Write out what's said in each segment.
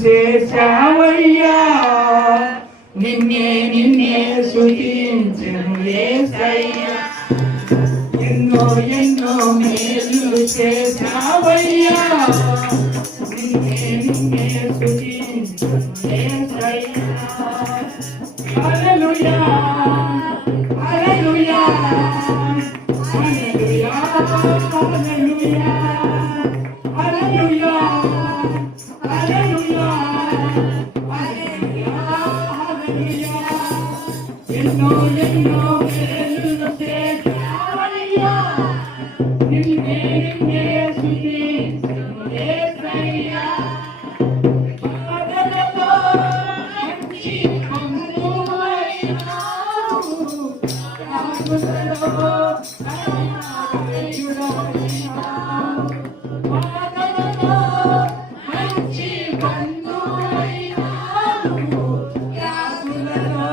చేశావయ్యా నిన్నే నిన్నే స్తుతించెను యేసయ్యా ఎన్నో ఎన్నో మేలు చేశావయ్యా నిన్నే నిన్నే స్తుతించెను యేసయ్యా హల్లెలూయా హల్లెలూయా హల్లెలూయా హల్లెలూయా హల్లెలూయా ఎన్నో ఎన్నో మేలు చేశావయ్యా నిన్నే నిన్నే స్తుతించెను యేసయ్యా బాధలలో మంచి బంధువైనావు రాజులలో రాజుడైనావు బాధలలో మంచి బంధువైనావు రాజులలో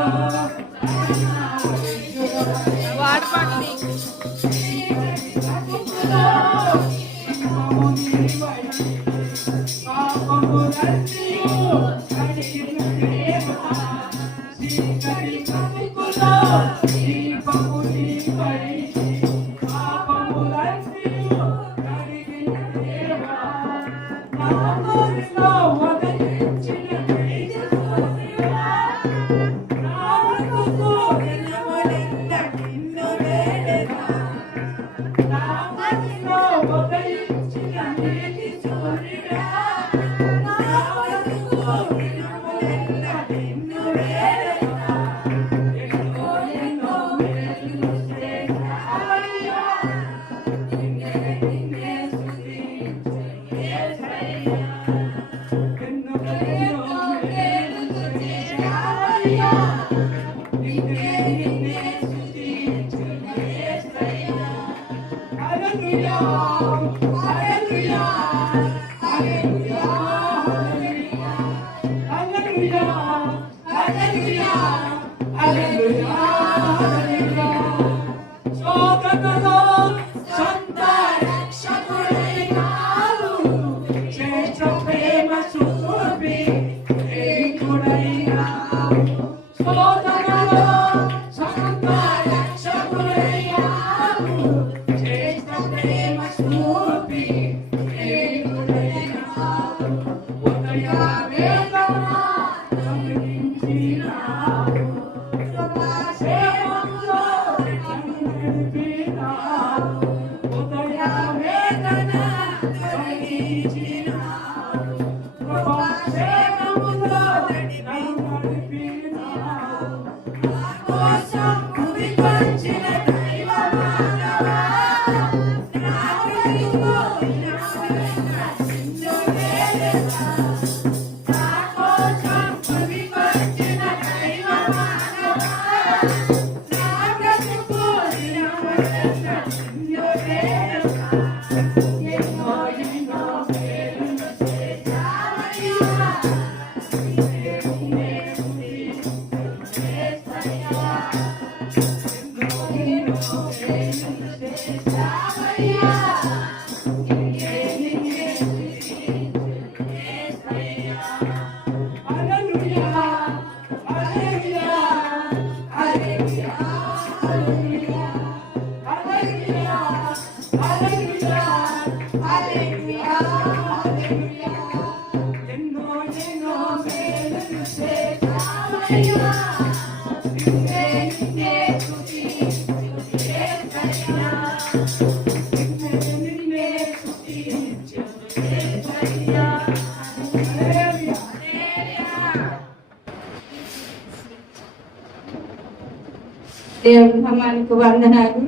దేవుని నామానికి వందనాలు.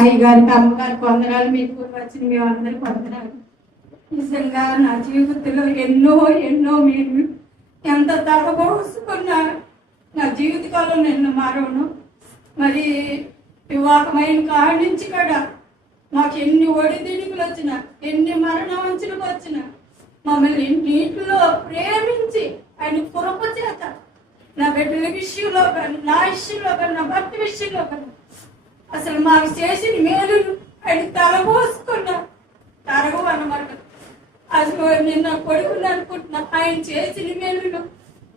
అయ్యగారికి అమ్మగారికి వందనాలు. మీకు వచ్చిన మీ అందరికి వందనాలు. నిజంగా నా జీవితంలో ఎన్నో ఎన్నో మీరు ఎంత తగ్గబోసుకున్నా నా జీవితకాలం నేను మారను. మరి వివాహమైన కాడి నుంచి కూడా మాకు ఎన్ని ఒడిదిడుకులు వచ్చినా ఎన్ని మరణవంచులకు వచ్చినా మమ్మల్ని నీటిలో ప్రేమించి ఆయన కృప చేత నా బిడ్డల విషయంలో కానీ నా విషయంలో కానీ నా భర్త విషయంలో కానీ అసలు మాకు చేసిన మేలును ఆయన తలపోసుకున్నా తరగవు అన్నమాట. అసలు నిన్న కొడుకుని అనుకుంటున్నా ఆయన చేసిన మేలులు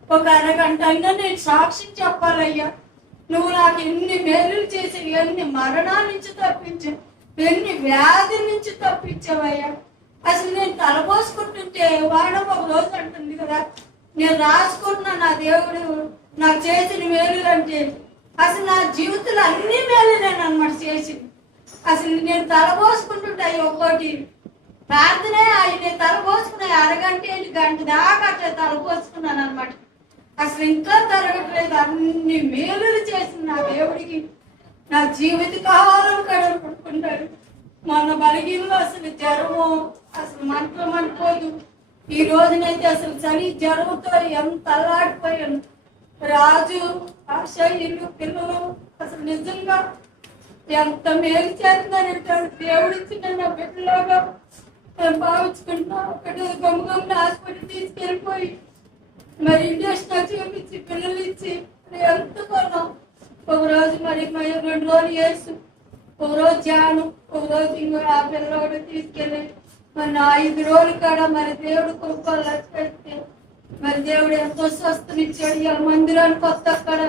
ఒక అరగంట అయినా నేను సాక్ష్యం చెప్పాలయ్యా. నువ్వు నాకు ఎన్ని మేలులు చేసి ఎన్ని మరణాల నుంచి తప్పించావు, ఎన్ని వ్యాధి నుంచి తప్పించావయ్యా. అసలు నేను తలపోసుకుంటుంటే వాడం ఒక రోజు అంటుంది కదా, నేను రాసుకుంటున్నా నా దేవుడు నాకు చేసిన మేలులు అంటే. అసలు నా జీవితంలో అన్ని మేలు నేను అన్నమాట చేసింది. అసలు నేను తలపోసుకుంటుంటే ఒక్కోటి ప్రార్థనే ఆయన తలపోసుకునే అరగంట గంట దాకా అట్లా తలపోసుకున్నాను అనమాట. అసలు ఇంకా తరగట్లేదు. అన్ని మేలులు చేసిన నా దేవుడికి నా జీవిత కావాలని కడుపుకుంటాడు. మొన్న బలగీలో అసలు జ్వరము అసలు మంటపోదు. ఈ రోజునైతే అసలు చలి జ్వరంతో ఎంత అల్లాడిపోయాను. రాజు ఆశ ఇల్లు పిల్లలు అసలు నిజంగా ఎంత మేలు చేస్తున్నానంటే దేవుడు ఇచ్చిన నా బిడ్డలాగా నేను భావించుకుంటున్నా. ఒకటి గమ్ముగమ్మ హాస్పిటల్ తీసుకెళ్ళిపోయి మరి ఇంజక్షన్ చూపించి పిల్లలు ఇచ్చి ఎంత కొన్నాం. ఒక రోజు మరి 2 రోజులు వేసు, ఒక రోజు జాను, ఒక రోజు ఇంకో ఆ పిల్లలు తీసుకెళ్ళి మరి 5 రోజులు కాడ మరి దేవుడు కృపలు చేస్తే మరి దేవుడు ఎంతో స్వస్థనిచ్చాడు. ఆ మందిరానికి కొత్త అక్కడ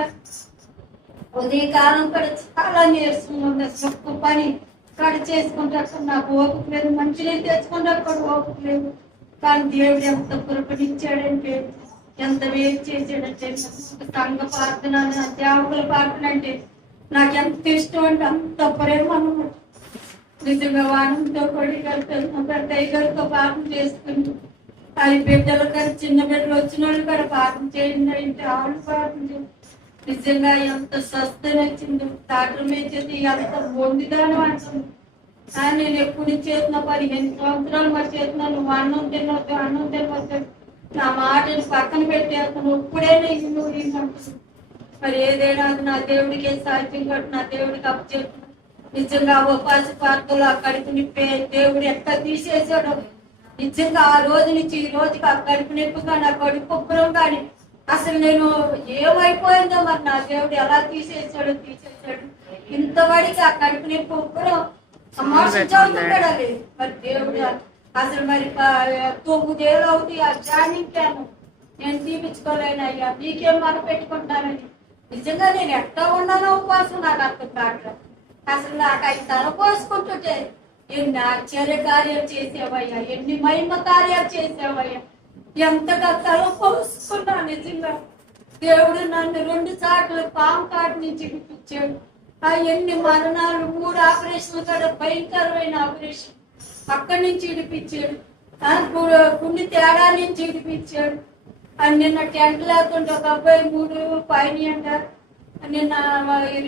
ఉదయకాలం కూడా చాలా నీరసంగా ఉంది. అసలు పని కడ చేసుకుంటే నాకు ఓపిక లేదు, మంచినీళ్ళు తెచ్చుకుంటే కూడా ఓపిక లేదు. కానీ దేవుడు ఎంత కృపనిచ్చాడంటే, ఎంత వేరు చేసాడంటే, సంఘ ప్రార్థన సేవకుల ప్రార్థన అంటే నాకు ఎంత ఇష్టం అంటే అంత ప్రేమ అన్నమాట. నిజంగా వానంతో కొడి గారితో ప్రార్థన చేసుకుంటూ అది బిడ్డలు కానీ చిన్న బిడ్డలు వచ్చిన వాళ్ళు కూడా ప్రార్థన చేయండి అంటే వాళ్ళు ప్రార్థన చేయండి. నిజంగా ఎంత స్వస్థ నచ్చింది. డాక్టర్ మీద చేసి ఎంత పొందిదాను అంటుంది. కానీ నేను ఎప్పుడు చేసిన 15 సంవత్సరాలు మరి చేసిన నువ్వు అన్నం తినవచ్చు నా మాటను పక్కన పెట్టేస్తాను. ఇప్పుడే నువ్వు మరి ఏదైనా నా దేవుడికే సాధ్యం కట్టు, నా దేవుడికి అప్పచెప్పు. నిజంగా ఉపాస ప్రార్థనలు అక్కడికి నిప్పే దేవుడు ఎక్కడ తీసేసాడు. నిజంగా ఆ రోజు నుంచి ఈ రోజుకి ఆ కడుపు నొప్పిగా నా కడుపు ఉబ్బరం కానీ అసలు నేను ఏమైపోయిందో మరి నా దేవుడు ఎలా తీసేసాడు. ఇంతవరకు ఆ కడుపు నొప్పి ఉబ్బరం చదువుతాడా లేదు మరి దేవుడు. అసలు మరి 9 ఏళ్ళు అవుతాయి ఆ జాయినింగ్ నేను తీపించుకోలేను అయ్యా, నీకేం మనం పెట్టుకుంటానని. నిజంగా నేను ఎట్లా ఉన్నానో ఉపవాసం నాకు అర్థం కావట్లేదు. అసలు నాకు అవి తలపోసుకుంటుంటే ఎన్ని ఆశ్చర్య కార్యాలు చేసేవయ్యా, ఎన్ని మహిమ కార్యాలు చేసేవయ్యా, ఎంతగా తలపోసుకున్నా. నిజంగా దేవుడు నన్ను 2 సార్లు పాము కాటు నుంచి విడిపించాడు. ఆ ఎన్ని మరణాలు 3 ఆపరేషన్లు కూడా భయంకరమైన ఆపరేషన్ అక్కడి నుంచి విడిపించాడు. పుణ్య తేడా నుంచి విడిపించాడు. నిన్న టెంట్ లేకుండా ఒక అబ్బాయి 3 పైన అంటారు. నిన్న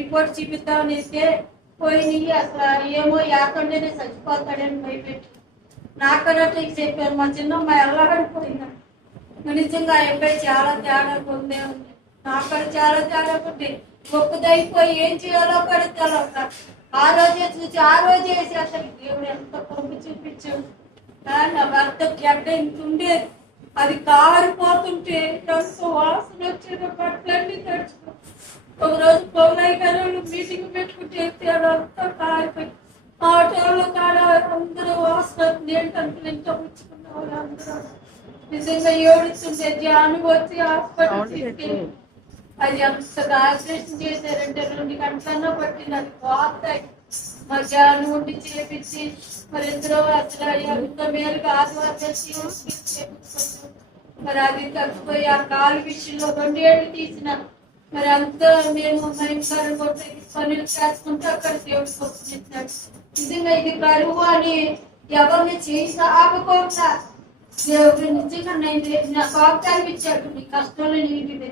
రిపోర్ట్ చూపిద్దామని ఇస్తే పోయినాయి. అసలు ఏమో యాకుండానే చచ్చిపోతాడని భయపెట్టి నాకన్నట్టు చెప్పారు. మా చిన్నమ్మాయి అల్లాడిపోయింది. నిజంగా ఆ అబ్బాయి చాలా తేడా పొందే ఉంది. నాక్కడ చాలా తేడా పొంది గొప్పదైపోయి ఏం చేయాలో పడితే ఆ రోజే చూసి ఆ రోజే వేసి అసలు దేవుడు ఎంత పంపి చూపించాడు. నా భర్త గడ్డ ఇంత ఉండేది, అది కారిపోతుంటే ఎంతో వాసన వచ్చేది. బట్టలన్నీ తడుచుకో. ఒక రోజు పౌలయ్య గారు మీటింగ్ పెట్టుకుంటే అంతా కారిపోయి ఆటోలో కాడ అందరూ వాసన ఏంటంటే ఎంతో పుచ్చుకున్న వాళ్ళు అందరూ నిజంగా ఏడుస్తుంటే జాను వచ్చి హాస్పిటల్ తీసుకెళ్ళి అది ఎంతగా ఆపరేషన్ చేశారంటే 2 గంటలన్నా పట్టింది. అది పోతాయి మరి జాను ఉండి చేపించి మరి ఇద్దరు అసలు ఎంత మేలుగా ఆదివారం మరి అది తగ్గిపోయి ఆ కాలు విషయంలో 2 ఏళ్ళు తీసిన మరి అంతా మేము భయంకరం కొట్టి పనులు చేసుకుంటూ అక్కడ దేవుడు పంపించాడు. నిజంగా ఇది కరువు అని ఎవరిని చేసి ఆపకుండా దేవుడు నిజంగా నా కాపుతాలు ఇచ్చాడు. నీ కష్టంలో నీటిదే.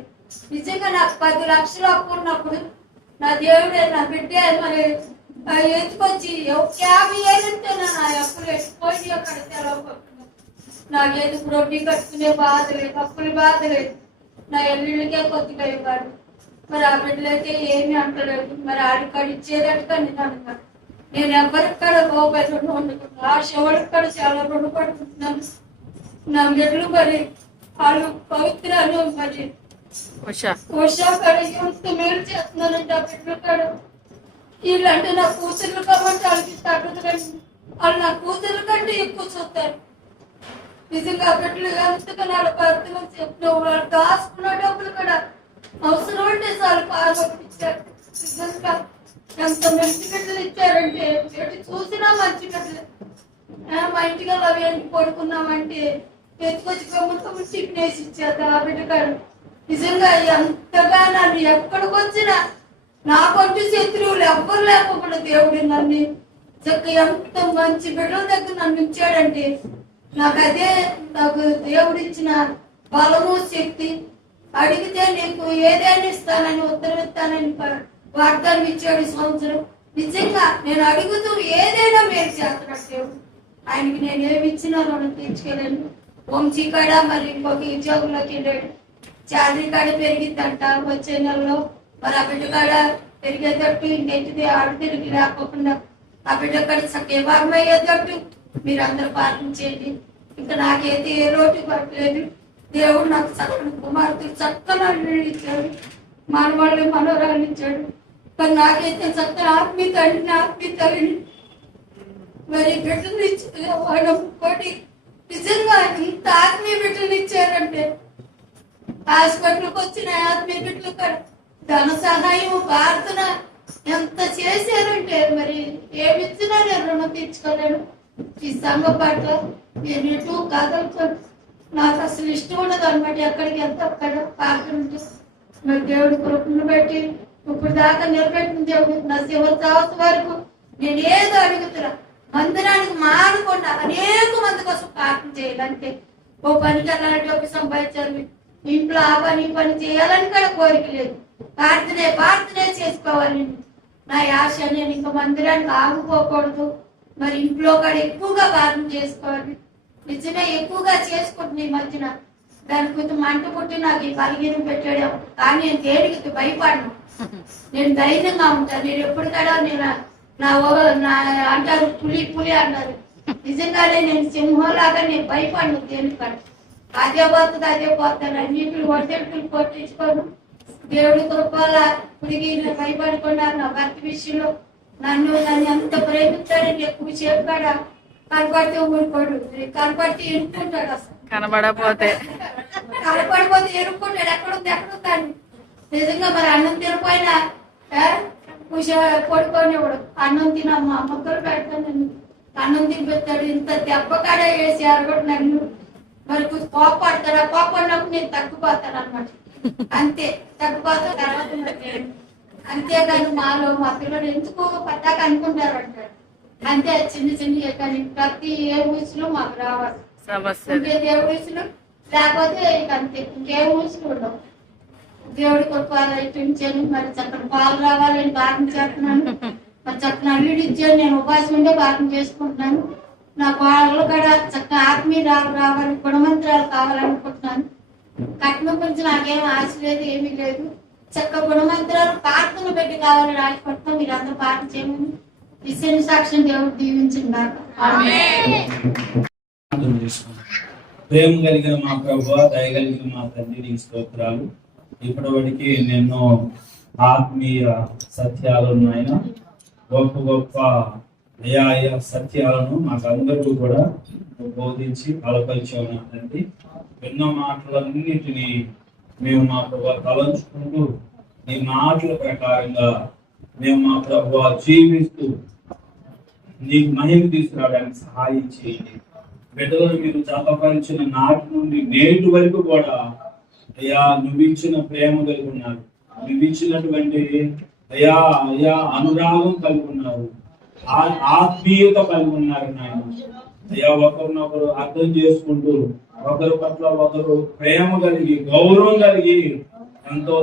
నిజంగా నాకు 10 లక్షలు అప్పు ఉన్నప్పుడు నా దేవుడే నా బిడ్డే మరి ఎత్తుకొచ్చి 50 ఏళ్ళంటే నా అప్పులు ఎత్తుకొని అక్కడ తెలవకుండా నాకేది రొట్టి కట్టుకునే బాధ లేదు, అప్పులు బాధ లేదు. నా ఎల్లుళ్ళకే కొద్దిగా ఇవ్వాలి. మరి ఆ బిడ్డలైతే ఏమి అంటలేదు. మరి ఆడికాడ ఇచ్చేదట్టుగా నిదానంగా నేను ఎవరిక్కడ రూపాయలు వండుకున్నాను. ఆ శివుడికి కూడా చాలా రుణపడుతున్నాను. నా బిడ్డలు మరి వాళ్ళు పవిత్రాలు మరి ఉషా కాడ ఎంత మేలు చేస్తున్నానంటే ఆ బిడ్డలు కాడ వీళ్ళంటే నా కూతుర్లు కాబట్టి వాళ్ళకి తగ్గదు. కానీ వాళ్ళు నా కూతుర్ల కంటే ఎక్కువ చూస్తారు. నిజంగా బిడ్డలు ఎంతగా నడపడుతున్నా చెప్పిన వాళ్ళు దాచుకున్న డబ్బులు కూడా అవసరం అంటే చాలు పాల్గొనిచ్చారు. నిజంగా ఎంత మంచి బిడ్డలు ఇచ్చారంటే ఎటు చూసినా మంచి బిడ్డలు. మా ఇంటికి అవి ఎందుకు పడుకున్నామంటే ఎత్తుకొచ్చి గమ్ముతో టిఫిన్ వేసి ఇచ్చారు ఆ బిడ్డగాడు. నిజంగా ఎంతగా నన్ను ఎక్కడికి వచ్చినా నాకంటూ శత్రువులు ఎవ్వరు లేకపోకుండా దేవుడు నన్ను చక్కగా ఎంత మంచి బిడ్డల దగ్గర నన్ను ఉంచాడంటే నాకు దేవుడు ఇచ్చిన బలము శక్తి. అడిగితే నీకు ఏదైనా ఇస్తానని ఉత్తరం ఇస్తానని వాగ్దానం ఇచ్చాడు ఈ సంవత్సరం. నిజంగా నేను అడుగుతూ ఏదైనా మీరు చేస్తున్నాడు దేవుడు. ఆయనకి నేను ఏమి ఇచ్చినా రుణం తీర్చుకోలేను. వంశీ కాడ మరి ఇంకొక ఉద్యోగంలోకి వెళ్ళాడు. శాలరీ కాడ పెరిగిద్దంట వచ్చే నెలలో. మరి ఆ బిడ్డ కాడ పెరిగేటట్టు ఇంకెంటిది ఆడు తిరిగి లేకపోకుండా ఆ బిడ్డ కాడ చక్కగా భాగం అయ్యేటట్టు మీరు అందరూ పాటించేయండి. ఇంకా నాకైతే ఏ రోడ్డు పట్టలేదు. దేవుడు నాకు చక్కని కుమార్తెలు చక్కని అల్లుడు ఇచ్చాడు, మనవాళ్ళు మనవరాలు ఇచ్చాడు. కానీ నాకైతే చక్కని ఆత్మీయ తల్లిని మరి బిడ్డలు ఇచ్చారు. వాడు ఇంకోటి నిజంగా ఇంత ఆత్మీయ బిడ్డలు ఇచ్చారంటే హాస్పిటల్కి వచ్చిన ఆత్మీయ బిడ్డలు కూడా ధన సహాయం ప్రార్థన ఎంత చేశారంటే మరి ఏమి ఇచ్చినా నేను రుణం తీర్చుకోలేను. ఈ సంఘ పట్ల నేను ఎటు కదలుతాను. నాకు అసలు ఇష్టం ఉండదు అనమాట. ఎక్కడికి వెళ్తే అక్కడ ప్రార్థన ఉంటుంది. మరి దేవుడి కృపను బట్టి ఇప్పుడు దాకా నిలబెట్టిన దేవుడు నా చివరి సంవత్సరం వరకు నేను ఏదో అడుగుతున్నా మందిరానికి మానకుండా అనేక మంది కోసం ప్రార్థన చేయాలంటే ఓ పనికి వెళ్ళాలంటే ఒక సంపాదించాలి, ఇంట్లో ఆ పని చేయాలని కూడా కోరిక లేదు. ప్రార్థనే చేసుకోవాలి. నా ఆశ నేను ఇంకా మందిరానికి ఆగిపోకూడదు. మరి ఇంట్లో కూడా ఎక్కువగా ప్రార్థన చేసుకోవాలి. నిజమే ఎక్కువగా చేసుకుంటున్నా ఈ మధ్యన. దాని కొంచెం మంట పుట్టి నాకు ఈ బలహీనం పెట్టాడు. కానీ నేను దేనికి భయపడను. నేను ధైర్యంగా ఉంటాను. నేను ఎప్పుడు కూడా నా అంటారు పులి అంటారు. నిజంగానే నేను సింహంలాగా నేను భయపడను దేనికన్నా. అదే పోతాను అన్నింటిని ఒడిదెట్టులు కొట్టించుకోను. దేవుడి కృపాల పుడిగి భయపడకుండా నా భర్త విషయంలో నన్ను ఎంత ప్రేమించాడని ఎక్కువ చెప్పాడా. కనపడితే ఊరుకోడు, కనపడితే ఎన్నుకుంటాడు. అసలు కనబడపోతే ఎన్నుకుంటాడు. ఎక్కడుందని నిజంగా మరి అన్నం తినపోయినా పడుకోనివాడు. అన్నం తినమ్మా మొక్కలు పెడతాను, అన్నం తినిపిస్తాడు. ఇంత దెబ్బ కాడ వేసి అరగడు నన్ను. మరి కోపడతాడు. ఆ కోపడినప్పుడు నేను తగ్గిపోతాను అనమాట. అంతే తగ్గిపోతా. తర్వాత అంతేగాని మాలో మా పిల్లలు ఎందుకు పద్దాక అనుకుంటారు అంటారు. అంతే చిన్న కానీ ప్రతి ఏ ఊసులు మాకు రావాలి. ఇంకేది ఏ ఊసులు లేకపోతే ఇక అంతే ఇంకే ఊసులు ఉండవు. దేవుడి కొట్టాలి ఇప్పించాను. మరి చక్కని పాలు రావాలని ప్రార్థన చేస్తున్నాను. మరి చక్కని అల్లుడు ఇచ్చాను. నేను ఉపాసం ఉండే ప్రార్థన చేసుకుంటున్నాను. నా వాళ్ళు కూడా చక్కగా ఆత్మీయురాలు రావాలి, గుణవంతురాలు కావాలనుకుంటున్నాను. కట్నం గురించి నాకేం ఆశ లేదు, ఏమీ లేదు. చక్కగా గుణవంతురాలు ప్రార్థన పెట్టి కావాలని ఆశపడుతున్నాం. మీరు అందరూ ప్రార్థన చేయమని ఇచ్చిన సాక్ష్యం దేవుడు దీవించింది. ప్రేమ కలిగిన మా ప్రభువా, దయ కలిగిన మా తండ్రి, నీకు స్తోత్రాలు. ఇప్పటివరకు ఎన్నెన్నో ఆత్మీయ సత్యాలు ఆయన గొప్ప అయా సత్యాలను మాకందరూ కూడా బోధించి బలపరిచావు తండ్రి. ఎన్నో మాటలన్నిటినీ మేము మా ప్రభు తలంచుకుంటూ నీ మాటల ప్రకారంగా మేము మా ప్రభు జీవిస్తూ నీకు మహిమ తీసుకురావడానికి సహాయం చేయండి. బిడ్డలను మీరు చల్లపరిచిన నాటి నుండి నేటి వరకు కూడా అయ్యా నువ్వు ఇచ్చిన ప్రేమ కలిగి ఉన్నారు, నువ్వు ఇచ్చినటువంటి అయ్యా అనురాగం కలిగి ఉన్నారు, ఆత్మీయత కలిగి ఉన్నారు నాయన. అయ్యా ఒకరినొకరు అర్థం చేసుకుంటూ ఒకరి పట్ల ఒకరు ప్రేమ కలిగి గౌరవం కలిగి ఎంతో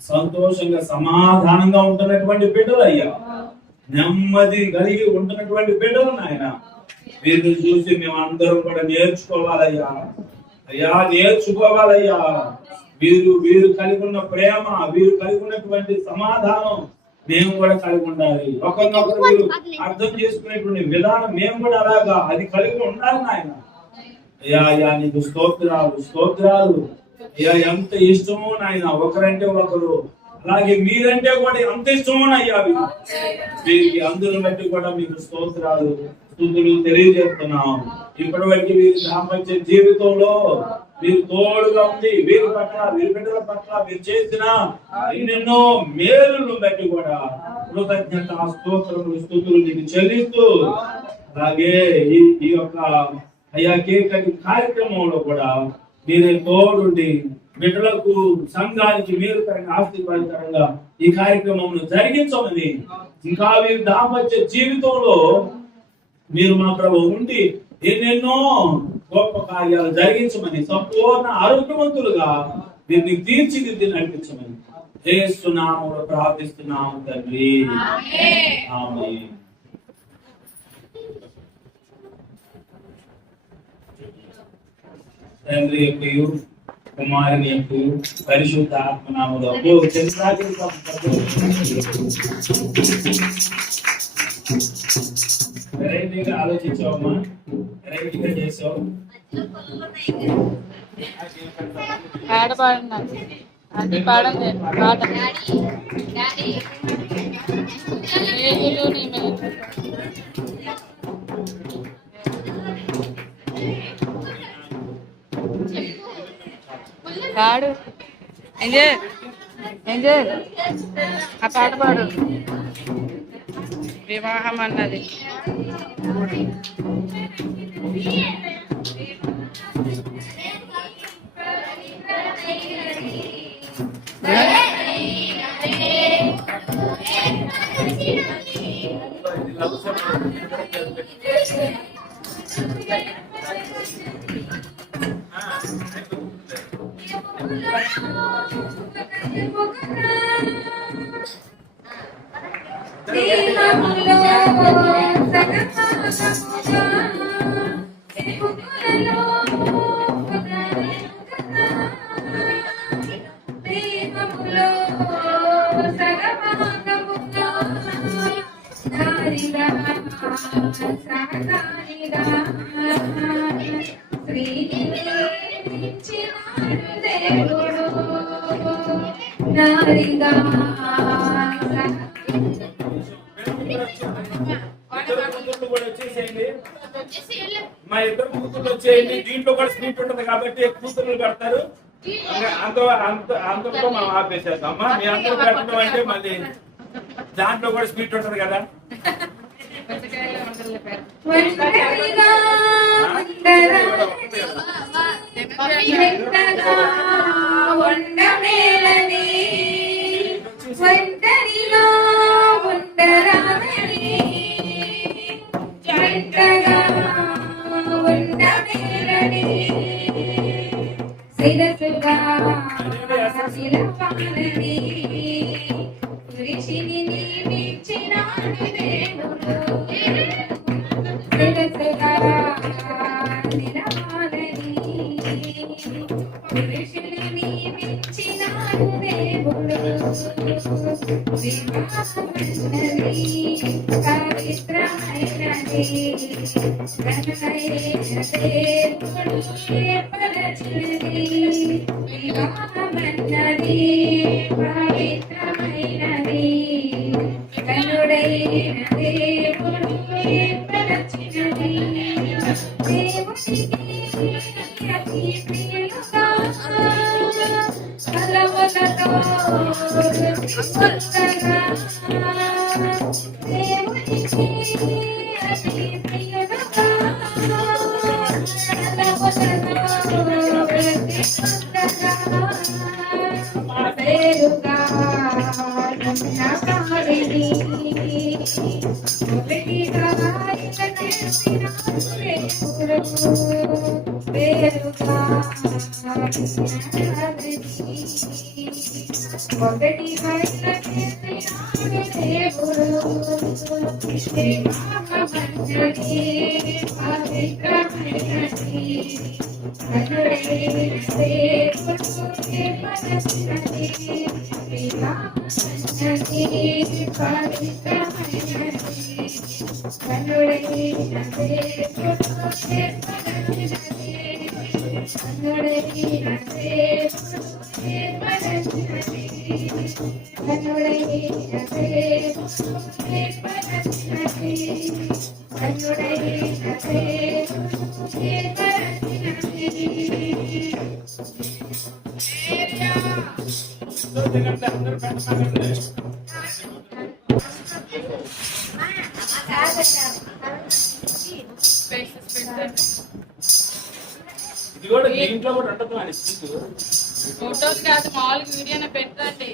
సంతోషంగా సమాధానంగా ఉంటున్నటువంటి బిడ్డలు అయ్యా, నెమ్మది కలిగి ఉంటున్నటువంటి బిడ్డలు నాయన. వీరిని చూసి మేము అందరం కూడా నేర్చుకోవాలయ్యా. నేర్చుకోవాలయ్యా. వీరు కలిగి ఉన్న ప్రేమ, వీరు కలిగి ఉన్నటువంటి సమాధానం మేము కూడా కలిగి ఉండాలి. ఒకరినొకరు మీరు అర్థం చేసుకునేటువంటి విధానం మేము కూడా అలాగా అది కలిగి ఉండాలి నాయన. అయ్యా నీకు స్తోత్రాలు. అయ్యా ఎంత ఇష్టమో నాయన. ఒకరంటే ఒకరు అలాగే మీరంటే కూడా ఎంత ఇష్టమోనయ్యా వీరికి అందుని బట్టి కూడా మీకు స్తోత్రాలు స్తుతులు తెలియజేస్తున్నాం. ఇప్పటి వరకు వీరి దాంపత్య జీవితంలో మీరు తోడుగా ఉంది, వీరి పట్ల వీరి బిడ్డల పట్ల మీరు చేసిన ఎన్నెన్నో మేలులను బట్టి కూడా కృతజ్ఞత స్తోత్రములు స్తుతులు మీకు చెల్లిస్తూ, అలాగే ఈ యొక్క అయ్యా కేక్ కటింగ్ కార్యక్రమంలో కూడా మీరే తోడుండి బిడ్డలకు సంఘానికి మీరు ఆశీర్వాదకరంగా ఈ కార్యక్రమం జరిగించమని, ఇంకా వీరి దాంపత్య జీవితంలో మీరు మా ప్రభు ఉండి ఎన్నెన్నో గొప్ప కార్యాలు జరిగించమని, సంపూర్ణ ఆరోగ్యవంతులుగా వీరిని తీర్చిదిద్ది నడిపించమని యేసునామములో ప్రార్థిస్తున్నాము తండ్రి. ఆమేన్. తండ్రి యొక్క కుమారుని యొక్క పరిశుద్ధ ఆత్మనామములో వెరైటీగా ఆలోచించావమ్మా, వెరైటీగా చేసావు. పాట పాడండి, అది పాడండి పాట. పాడు ఎంజాయ్ ఎంజాయ్, ఆ పాట పాడు. వివాహం అన్నది మా ఇద్దరు కూతుర్లు వచ్చేయండి. దీంట్లో కూడా స్వీట్ ఉంటది కాబట్టి కూతుర్లు పెడతారు. అంతలో మనం ఆపేసేద్దాం. అమ్మా మీ అందరూ పెట్టడం అంటే మళ్ళీ దాంట్లో కూడా స్వీట్ ఉంటది కదా. ఇది కూడా దీంట్లో కూడా ఉండదు అని ఫోటోలు కాదు మామూలుగా వీడియోనే పెట్టండి.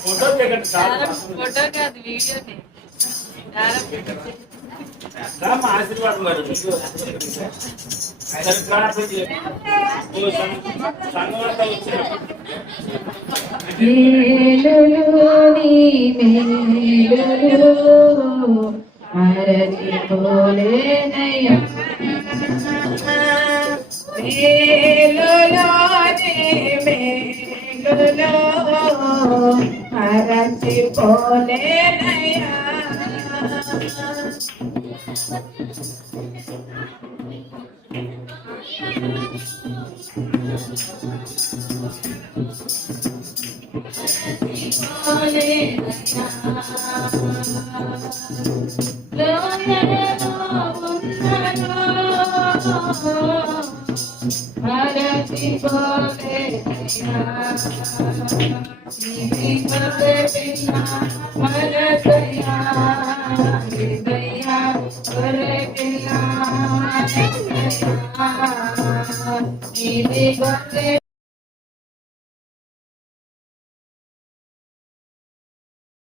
ఫోటో చేయకండి సార్. ఫోటో కాదు వీడియోనే. మా ఆశీర్వాదం గారు సంఘమంతా వచ్చినప్పుడు మరచిపోలేనయ్యా మరచిపోలేనయ్యా